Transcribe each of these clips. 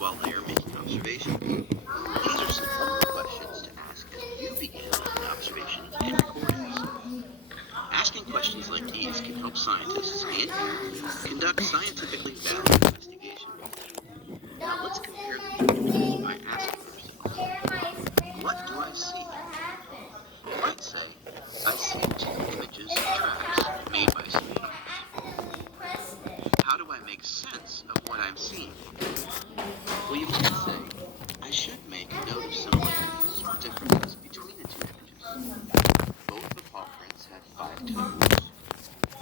while they are making observations. These are some important questions to ask as you begin making observations and recordings. Asking questions like these can help scientists and you conduct scientifically valid investigations. Now let's compare the images by asking yourself, what do I see? You might say, I see two images of tracks made by some animals. How do I make sense of what I'm seeing? Well, you might say, I should make a note of similarities or differences between the two images. Both the paw prints have 5 toes.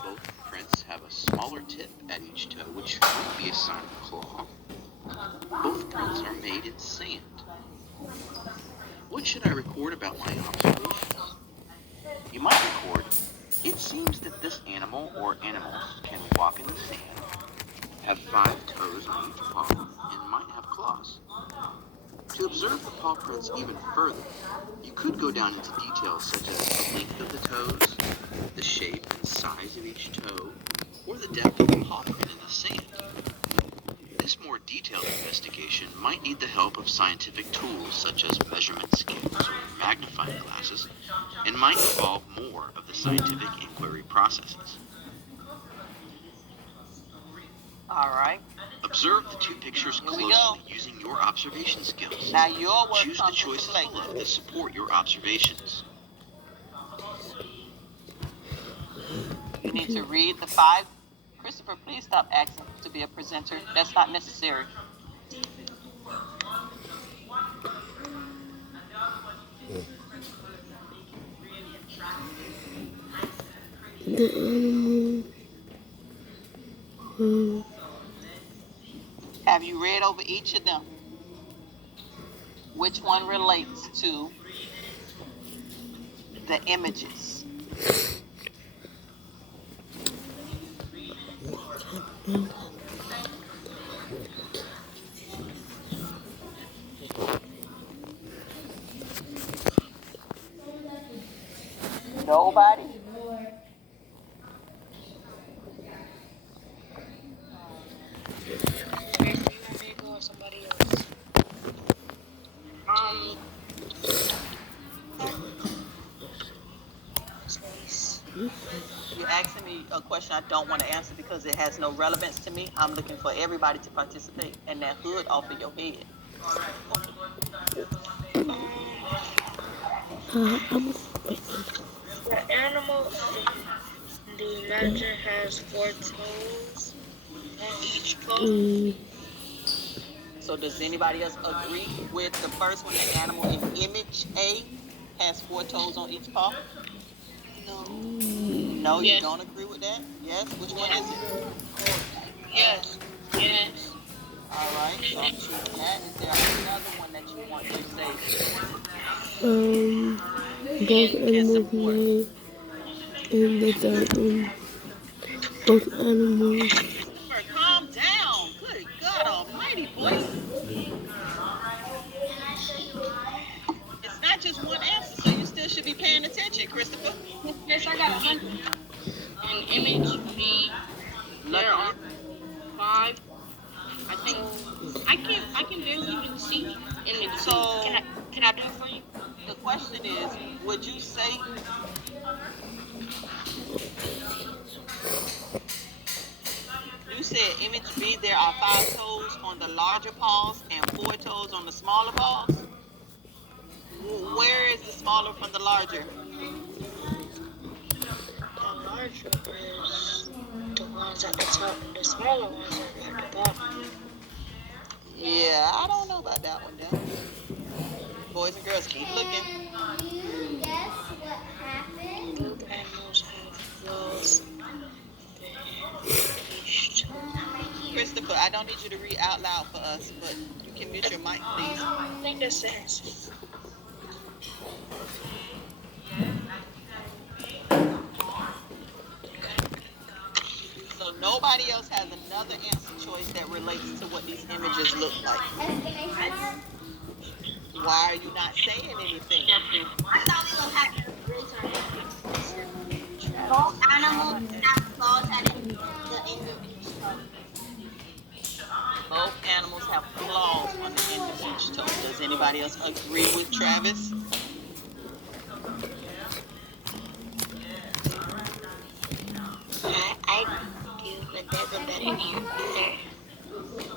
Both prints have a smaller tip at each toe, which might be a sign of a claw. Both prints are made in sand. What should I record about my observations? You might record, it seems that this animal or animals can walk in the sand, have 5 toes on each paw, and might have claws. To observe the paw prints even further, you could go down into details such as the length of the toes, the shape and size of each toe, or the depth of the paw print in the sand. This more detailed investigation might need the help of scientific tools such as measurement scales or magnifying glasses, and might involve more of the scientific inquiry processes. All right. Observe the two pictures closely using your observation skills. Now your work Choose the choices below that support your observations. You need to read the 5. Christopher, please stop asking to be a presenter. That's not necessary. The animal. Have you read over each of them? Which one relates to the images? Nobody? Somebody else. You're asking me a question I don't want to answer because it has no relevance to me. I'm looking for everybody to participate, and that hood off of your head. The animal in the image has 4 toes on each paw. So does anybody else agree with the first one? The animal in image A has 4 toes on each paw? No. No, Yes. You don't agree with that? Yes? Which one is it? Yes. Yes. All right, so I'm choosing that. Is there another one that you want to say? Both animals made in the third one. Both animals. Calm down. Good God almighty, boy. It's not just one answer, so you still should be paying attention, Christopher. Yes, I got 100. In image B, there are 5. I think I can barely even see image B. So Can I do it for you? the question is, would you say you said image B there are 5 toes on the larger paws and 4 toes on the smaller paws? Where is the smaller from the larger? The larger is the ones at the top, and the smaller ones are at the bottom. Yeah, I don't know about that one then. Boys and girls, keep looking. Guess what happened? Both animals have claws. Christopher, I don't need you to read out loud for us, but you can mute your mic, please. I think that's the answer. So nobody else has another answer choice that relates to what these images look like. Why are you not saying anything? I thought we were having a good time. Both animals have claws at the end of each toe. Both animals have claws on the end of each toe. Does anybody else agree with Travis? I do, but there's a better answer.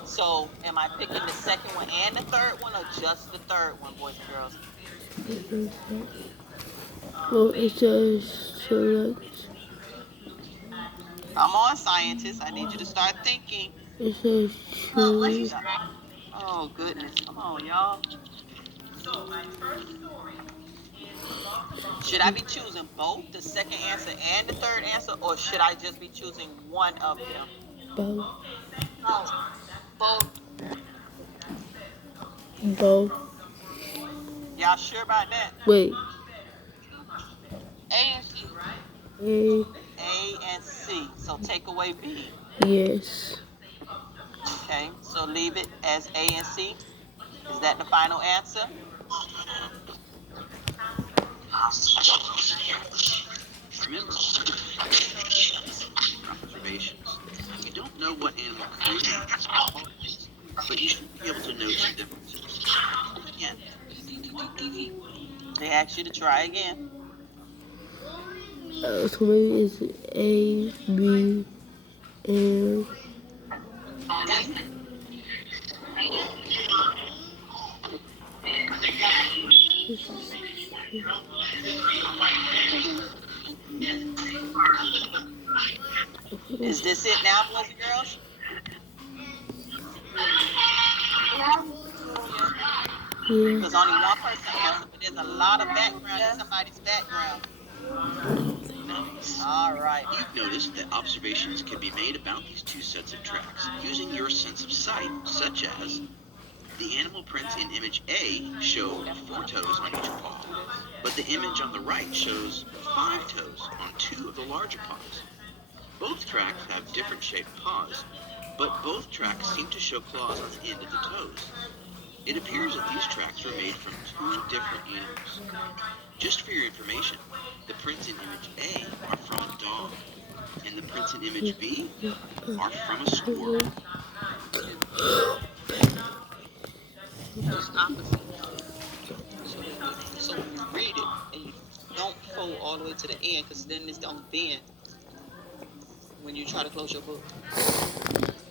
So, am I picking the second one and the third one, or just the third one, boys and girls? Well, it says select. Come on, scientists. I need you to start thinking. It says choose. Oh, goodness. Come on, y'all. Should I be choosing both the second answer and the third answer, or should I just be choosing one of them? Both. Both. Both. Y'all sure about that? Wait. A and C, right? A. A and C. So take away B. Yes. Okay, so leave it as A and C. Is that the final answer? Remember, observations. You don't know what animal created these qualities, but you should be able to note some differences. Again, They asked you to try again. So maybe it's A, B, and Is this it now, boys and girls? yeah. Because only one person answered, but there's a lot of background in somebody's background. All right. you've noticed that observations can be made about these two sets of tracks using your sense of sight, such as the animal prints in image A show 4 toes on each paw, but the image on the right shows 5 toes on 2 of the larger paws. Both tracks have different shaped paws, but both tracks seem to show claws on the end of the toes. It appears that these tracks were made from 2 different animals. Just for your information, the prints in image A are from a dog, and the prints in image B are from a squirrel. It's opposite. So when you read it, and you don't pull all the way to the end, because then it's don't bend when you try to close your book.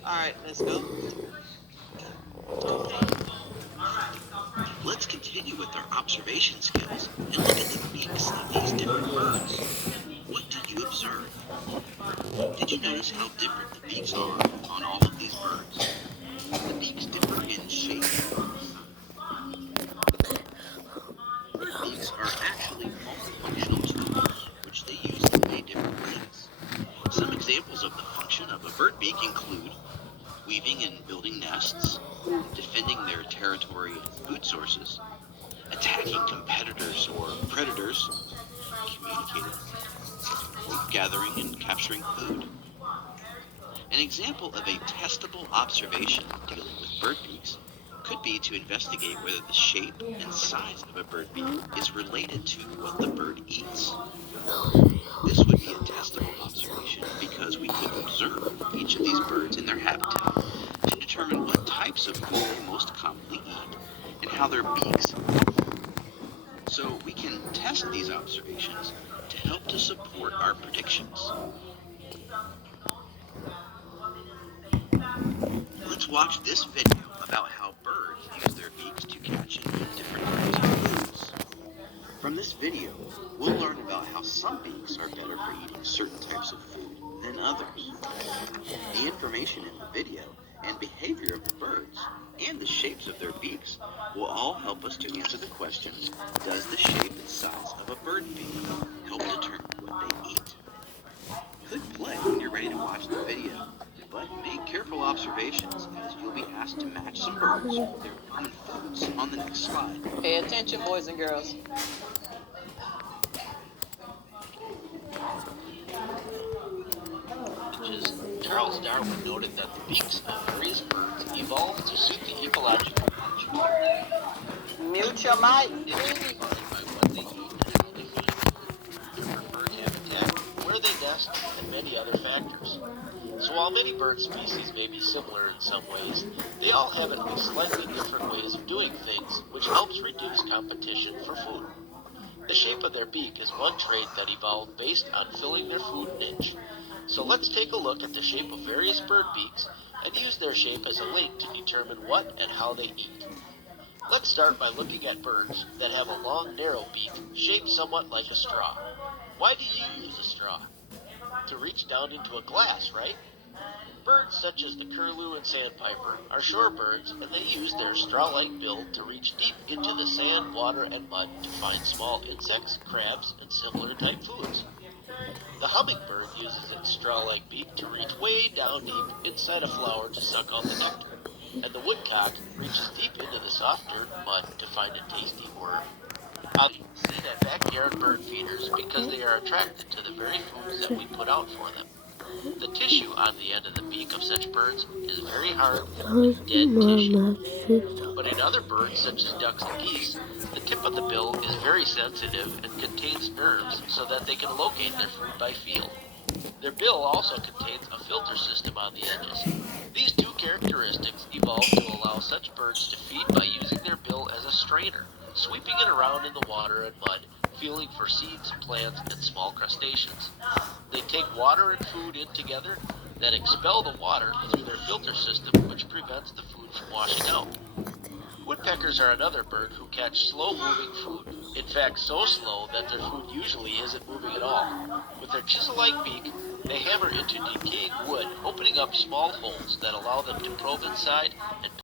All right, let's go. Let's continue with our observation skills and look at the beaks of these different birds. What did you observe? Did you notice how different the beaks are on all of these birds? The beaks differ in shape. Beaks are actually multifunctional tools, which they use to lay different things. Some examples of the function of a bird beak include weaving and building nests, defending their territory and food sources, attacking competitors or predators, communicating, gathering and capturing food. An example of a testable observation dealing with bird beaks could be to investigate whether the shape and size of a bird beak is related to what the bird eats. This would be a testable observation because we could observe each of these birds in their habitat to determine what types of food they most commonly eat and how their beaks move. So we can test these observations to help to support our predictions. Let's watch this video about how birds use their beaks to catch and eat different types of foods. From this video, we'll learn about how some beaks are better for eating certain types of food than others. The information in the video and behavior of the birds and the shapes of their beaks will all help us to answer the question, does the shape and size of a bird beak help determine what they eat? Click play when you're ready to watch the video, but make careful observations as you'll be asked to match some birds with their common foods on the next slide. Pay attention, boys and girls. Charles Darwin noted that the beaks of various birds evolved to suit the ecological function. Mute your mic. It is defined by what they eat, different bird habitat, where they nest, and many other factors. So while many bird species may be similar in some ways, they all have at least slightly different ways of doing things, which helps reduce competition for food. The shape of their beak is one trait that evolved based on filling their food niche. So let's take a look at the shape of various bird beaks and use their shape as a link to determine what and how they eat. Let's start by looking at birds that have a long, narrow beak shaped somewhat like a straw. Why do you use a straw? To reach down into a glass, right? Birds such as the curlew and sandpiper are shorebirds, and they use their straw-like bill to reach deep into the sand, water, and mud to find small insects, crabs, and similar type foods. The hummingbird uses its straw-like beak to reach way down deep inside a flower to suck out the nectar, and the woodcock reaches deep into the soft dirt and mud to find a tasty worm. Seen at backyard bird feeders because they are attracted to the very foods that we put out for them. The tissue on the end of the beak of such birds is very hard, dead tissue. But in other birds, such as ducks and geese, the tip of the bill is very sensitive and contains nerves so that they can locate their food by feel. Their bill also contains a filter system on the edges. These two characteristics evolved to allow such birds to feed by using their bill as a strainer, sweeping it around in the water and mud, feeling for seeds, plants, and small crustaceans. They take water and food in together, then expel the water through their filter system, which prevents the food from washing out. Woodpeckers are another bird who catch slow-moving food, in fact so slow that their food usually isn't moving at all. With their chisel-like beak, they hammer into decaying wood, opening up small holes that allow them to probe inside and